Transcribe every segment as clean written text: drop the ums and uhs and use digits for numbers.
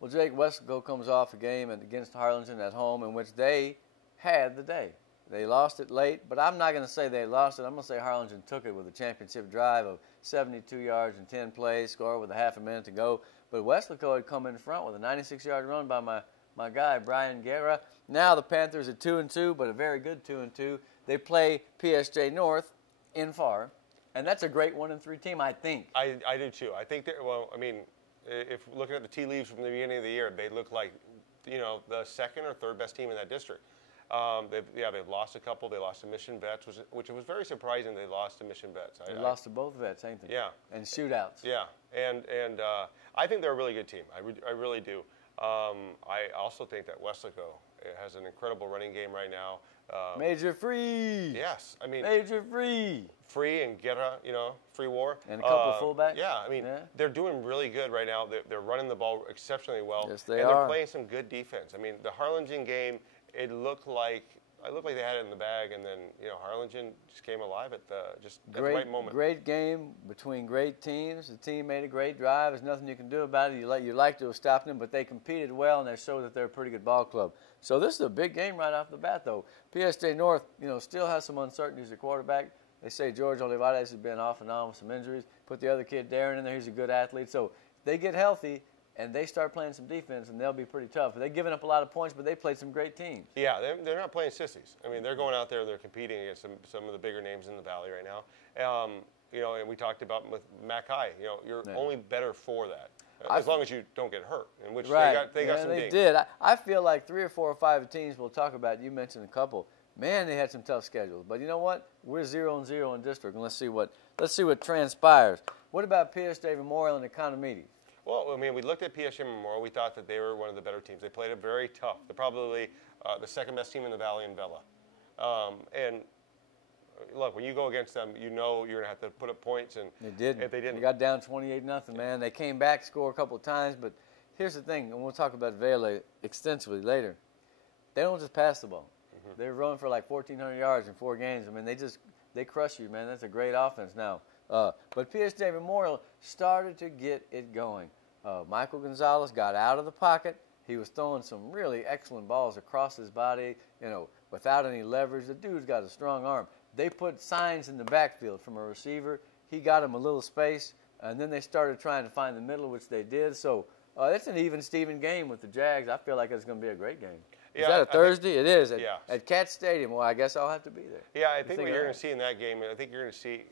Well, Jake, Wesco comes off a game against Harlingen at home in which they had the day. They lost it late, but I'm not going to say they lost it. I'm going to say Harlingen took it with a championship drive of 72 yards in 10 plays, scored with a half a minute to go. But Weslaco had come in front with a 96-yard run by my guy, Brian Guerra. Now the Panthers are 2-2, but a very good 2-2. They play PSJ North in Farr, and that's a great 1-3 team, I think. I do too. I think well, I mean, if looking at the tea leaves from the beginning of the year, they look like, the second or third best team in that district. They've lost a couple. They lost to Mission Vets, which was very surprising. They lost to Mission Vets. They lost to both Vets, ain't they? Yeah. And shootouts. Yeah, and I think they're a really good team. I really do. I also think that Weslaco has an incredible running game right now. Major Free. Yes, I mean Major Free. Free and Guerra, Free War. And a couple of fullbacks. Yeah, I mean they're doing really good right now. They're running the ball exceptionally well. Yes, they and are. They're playing some good defense. I mean, the Harlingen game, it looked like they had it in the bag, and then Harlingen just came alive at the right moment. Great game between great teams. The team made a great drive. There's nothing you can do about it. You like to have stopped them, but they competed well, and they showed that they're a pretty good ball club. So this is a big game right off the bat, though. PSJ North, still has some uncertainties at quarterback. They say George Olivares has been off and on with some injuries. Put the other kid, Darren, in there. He's a good athlete. So they get healthy, and they start playing some defense, and they'll be pretty tough. They've given up a lot of points, but they played some great teams. Yeah, they're not playing sissies. I mean, they're going out there, they're competing against some of the bigger names in the Valley right now. And we talked about with Mackay, you're only better for that. As long as you don't get hurt, in which they got some dings. They did. I feel like 3 or 4 or 5 teams we'll talk about, you mentioned a couple. Man, they had some tough schedules. But you know what? We're 0-0 in district, and let's see what transpires. What about PSJ Memorial and Economedes? Well, I mean, we looked at PSJ Memorial. We thought that they were one of the better teams. They played it very tough. They're probably the second best team in the Valley in Vela. And look, when you go against them, you're going to have to put up points. And they didn't. If they didn't, they got down 28-0, man. They came back, scored a couple of times. But here's the thing, and we'll talk about Vela extensively later. They don't just pass the ball. They're running for like 1,400 yards in 4 games. I mean, they crush you, man. That's a great offense now. But PSJ Memorial started to get it going. Michael Gonzalez got out of the pocket. He was throwing some really excellent balls across his body, without any leverage. The dude's got a strong arm. They put signs in the backfield from a receiver. He got him a little space, and then they started trying to find the middle, which they did. So it's an even-Steven game with the Jags. I feel like it's going to be a great game. Is that a Thursday? It is at Cat Stadium. Well, I guess I'll have to be there. Yeah, I think what you're going to see in that game, I think you're going to see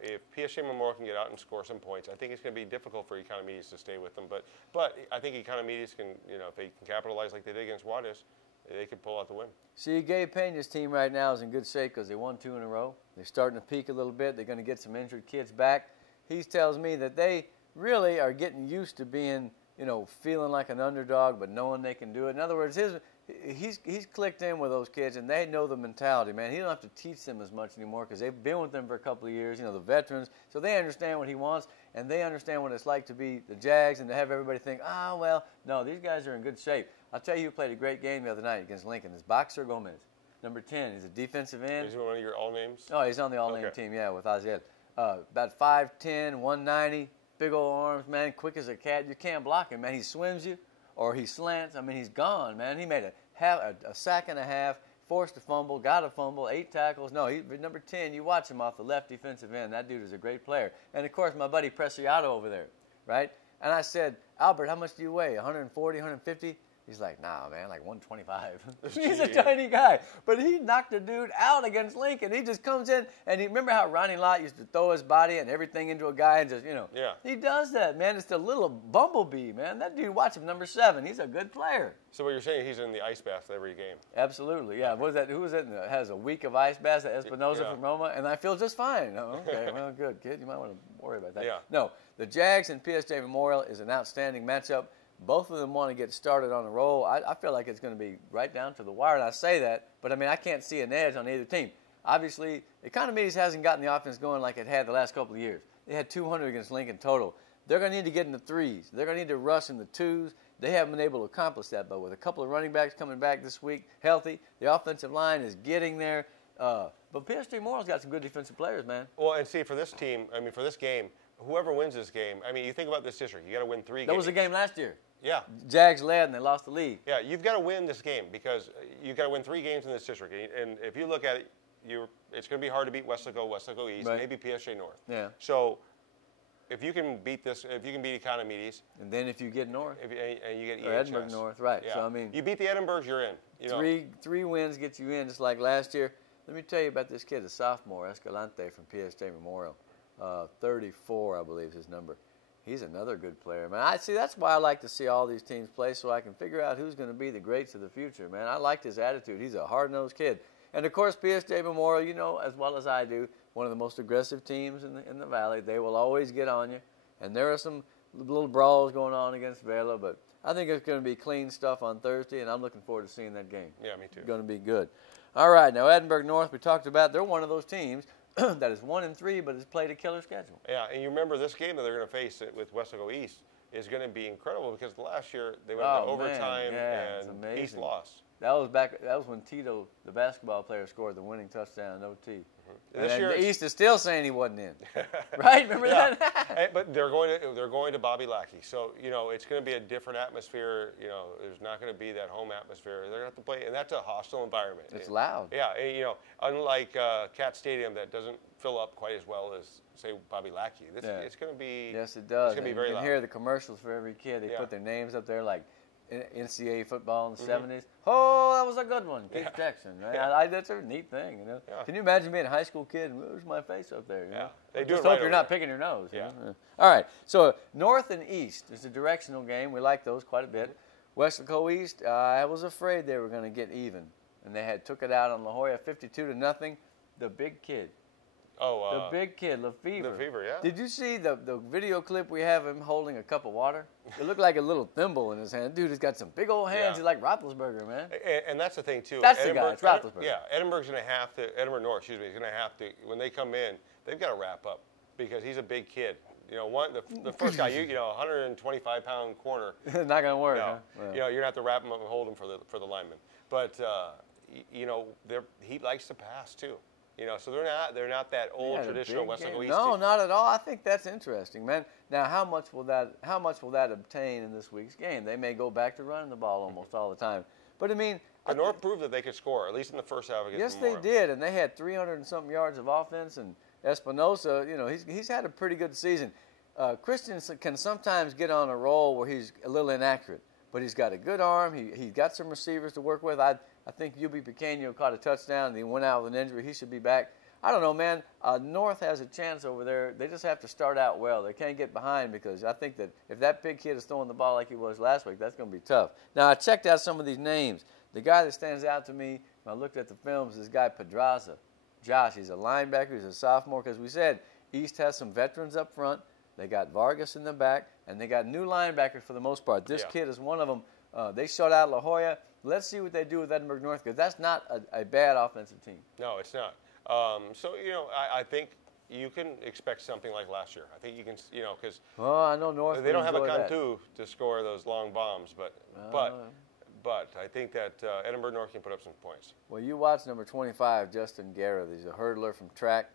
if PSJ Memorial can get out and score some points, I think it's going to be difficult for Economedes to stay with them. But I think Economedes can, if they can capitalize like they did against Juarez, they can pull out the win. See, Gabe Pena's team right now is in good shape because they won 2 in a row. They're starting to peak a little bit. They're going to get some injured kids back. He tells me that they really are getting used to being, feeling like an underdog, but knowing they can do it. In other words, he's clicked in with those kids, and they know the mentality, man. He don't have to teach them as much anymore because they've been with them for a couple of years, the veterans. So they understand what he wants, and they understand what it's like to be the Jags and to have everybody think, no, these guys are in good shape. I'll tell you who played a great game the other night against Lincoln. It's Boxer Gomez, number 10. He's a defensive end. Is he one of your all-names? Oh, he's on the all-name team, yeah, with Aziel. About 5'10", 190, big old arms, man, quick as a cat. You can't block him, man. He swims you. Or he slants. I mean, he's gone, man. He made a sack and a half, forced a fumble, got a fumble, 8 tackles. No, he's number 10. You watch him off the left defensive end. That dude is a great player. And, of course, my buddy Preciado over there, right? And I said, Albert, how much do you weigh, 140, 150? He's like, nah, man, like 125. He's a tiny guy. But he knocked the dude out against Lincoln. He just comes in, and remember how Ronnie Lott used to throw his body and everything into a guy and just, Yeah. He does that, man. It's the little bumblebee, man. That dude, watch him, number 7. He's a good player. So what you're saying, he's in the ice bath every game. Absolutely, yeah. What was that? Who was it? Has a week of ice baths at Espinosa from Roma, and I feel just fine. Oh, okay, well, good, kid. You might want to worry about that. Yeah. No, the Jags and PSJ Memorial is an outstanding matchup. Both of them want to get started on a roll. I feel like it's going to be right down to the wire, and I say that, but, I mean, I can't see an edge on either team. Obviously, Economedes hasn't gotten the offense going like it had the last couple of years. They had 200 against Lincoln total. They're going to need to get in the 3s. They're going to need to rush in the 2s. They haven't been able to accomplish that, but with a couple of running backs coming back this week healthy, the offensive line is getting there. But PSJ Memorial's got some good defensive players, man. Well, and see, for this team, I mean, for this game, whoever wins this game, I mean, you think about this district, you got to win 3 games. That was the game last year. Yeah. Jags led and they lost the league. Yeah, you've got to win this game because you've got to win 3 games in this district. And if you look at it, it's going to be hard to beat Westlaco East, Right. maybe PSG North. Yeah. So if you can beat Economides, And then if you get North, and you get or EHS. Edinburgh North, right. Yeah. So, I mean, you beat the Edinburghs, you're in. You know. three wins get you in, just like last year. Let me tell you about this kid, a sophomore, Escalante from PSG Memorial. 34, I believe, is his number. He's another good player, man. That's why I like to see all these teams play, so I can figure out who's going to be the greats of the future, man. I like his attitude. He's a hard-nosed kid. And, of course, PSG Memorial, you know as well as I do, one of the most aggressive teams in the Valley. They will always get on you. And there are some little brawls going on against Vela, but I think it's going to be clean stuff on Thursday, and I'm looking forward to seeing that game. Yeah, me too. It's going to be good. All right, now Edinburgh North, we talked about, they're one of those teams that is 1-3, but has played a killer schedule. Yeah, and you remember this game that they're going to face with Westlaco East is going to be incredible because last year they went into overtime and East lost. That was when Tito, the basketball player, scored the winning touchdown in OT. This And year the it's- East is still saying he wasn't in. Right? Remember Yeah. that? But they're going to Bobby Lackey, so it's going to be a different atmosphere. There's not going to be that home atmosphere. They're going to have to play, and that's a hostile environment. It's loud. Yeah, and, unlike Cat Stadium that doesn't fill up quite as well as say Bobby Lackey. It's going to be. Yes, it does. It's going to be And very you loud. can hear the commercials for every kid. They Yeah. put their names up there like NCAA football in the 70s. Oh, that was a good one. Keith Yeah. Jackson, right? Yeah. That's a neat thing, Yeah. Can you imagine being a high school kid and where's my face up there? Yeah. Know? They do Just it right hope you're over not there. picking your nose. Yeah. All right. So North and East is a directional game. We like those quite a bit. Westlaco East, I was afraid they were going to get even, and they took it out on La Jolla 52-0. The big kid. Oh, The big kid, Lefevre. Lefevre, yeah. Did you see the video clip we have him holding a cup of water? It looked like a little thimble in his hand. Dude, he's got some big old hands. Yeah. He's like Roethlisberger, man. And that's the thing too. That's the guy, it's Roethlisberger. Yeah, Edinburgh's going to have to. Edinburgh North, excuse me, is going to have to. When they come in, they've got to wrap up because he's a big kid. The first guy, 125-pound corner. Not going to work, No, huh? Well, you're going to have to wrap him up and hold him for the lineman. But he likes to pass too. So they're not that old yeah, traditional big Westlaco game. East No, team. not at all. I think that's interesting, man. Now, how much will that obtain in this week's game? They may go back to running the ball almost all the time. But I mean, The North proved that they could score, at least in the first half against yes, Memorial. they did, and they had 300 and something yards of offense. And Espinosa, he's had a pretty good season. Christian can sometimes get on a roll where he's a little inaccurate, but he's got a good arm. He's got some receivers to work with. I think UB Pequeño caught a touchdown, and he went out with an injury. He should be back. I don't know, man. North has a chance over there. They just have to start out well. They can't get behind because I think that if that big kid is throwing the ball like he was last week, that's going to be tough. Now, I checked out some of these names. The guy that stands out to me when I looked at the films is this guy Pedraza. Josh, he's a linebacker. He's a sophomore because we said East has some veterans up front. They got Vargas in the back, and they got new linebackers for the most part. This kid is one of them. They shut out La Jolla. Let's see what they do with Edinburgh North because that's not a bad offensive team. No, it's not. I think you can expect something like last year. I think you can, because I know North. they don't have a enjoy that. Cantu to score those long bombs, but I think that Edinburgh North can put up some points. Well, you watch number 25, Justin Guerra. He's a hurdler from track.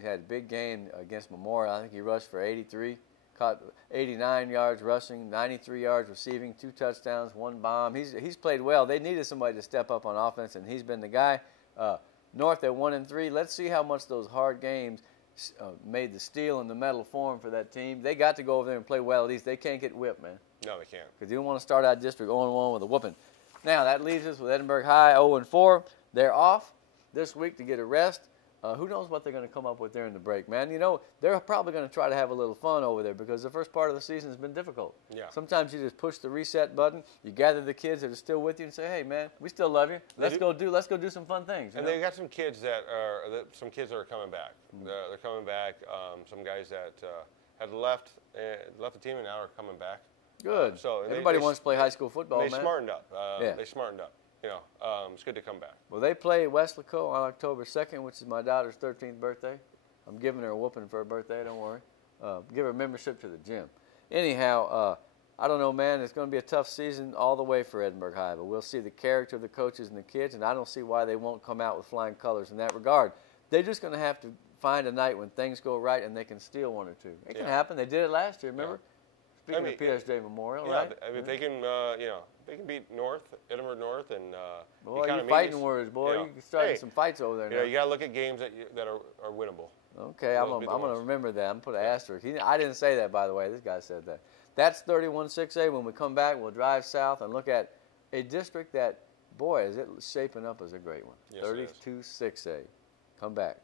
He had a big game against Memorial. I think he rushed for 83, caught 89 yards rushing, 93 yards receiving, 2 touchdowns, 1 bomb. He's played well. They needed somebody to step up on offense, and he's been the guy. North at 1-3. Let's see how much those hard games made the steel and the metal form for that team. They got to go over there and play well at East. They can't get whipped, man. No, they can't. Because you don't want to start out district 0-1 with a whooping. Now, that leaves us with Edinburgh High 0-4. They're off this week to get a rest. Who knows what they're going to come up with there in the break, man. They're probably going to try to have a little fun over there because the first part of the season has been difficult. Yeah. Sometimes you just push the reset button. You gather the kids that are still with you and say, hey, man, we still love you. Let's go do some fun things. And they got some kids that are coming back. They're coming back. Some guys that had left the team and now are coming back. Good. So everybody wants to play high school football, they man. smartened up. Yeah. They smartened up. It's good to come back. Well, they play Westlaco on October 2nd, which is my daughter's 13th birthday. I'm giving her a whooping for her birthday, don't worry. Give her a membership to the gym. Anyhow, I don't know, man. It's going to be a tough season all the way for Edinburgh High, but we'll see the character of the coaches and the kids, and I don't see why they won't come out with flying colors in that regard. They're just going to have to find a night when things go right and they can steal 1 or 2. It can happen. They did it last year, remember? Speaking of PSJ Memorial, yeah, right? I mean, if they can, they can beat Edinburgh North, and boy, you fighting words, boy. You know, you starting some fights over there. You know, you got to look at games that are winnable. Okay, I'm going to remember that. I'm going to put an asterisk. I didn't say that, by the way. This guy said that. That's 31-6A. When we come back, we'll drive south and look at a district that, boy, is it shaping up as a great one. Yes, 32-6A. Come back.